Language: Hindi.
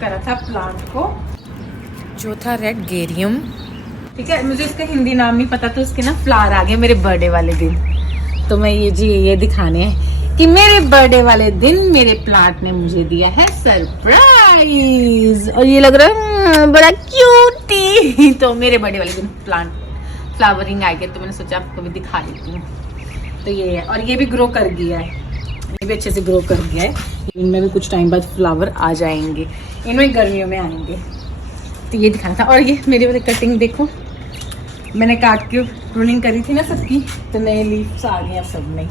करा था प्लांट को, जो था रेड गेरियम। ठीक है, मुझे इसका हिंदी नाम नहीं पता, तो उसके ना फ्लावर आ गए मेरे बर्थडे वाले दिन। तो मैं ये दिखाने हैं कि मेरे बर्थडे वाले दिन मेरे प्लांट ने मुझे दिया है सरप्राइज। और ये लग रहा है बड़ा क्यूटी। तो मेरे बर्थडे वाले दिन प्लांट फ्लावरिंग आ गया, तो मैंने सोचा आपको भी दिखा देती हूँ। तो ये है, और ये भी ग्रो कर गया है, ये भी अच्छे से ग्रो कर गया है। इनमें भी कुछ टाइम बाद फ्लावर आ जाएंगे, इनमें गर्मियों में आएंगे। तो ये दिखाना था। और ये मेरी वाली कटिंग देखो, मैंने काट के प्रूनिंग करी थी ना सबकी, तो नए लीव्स आ गए हैं सब में।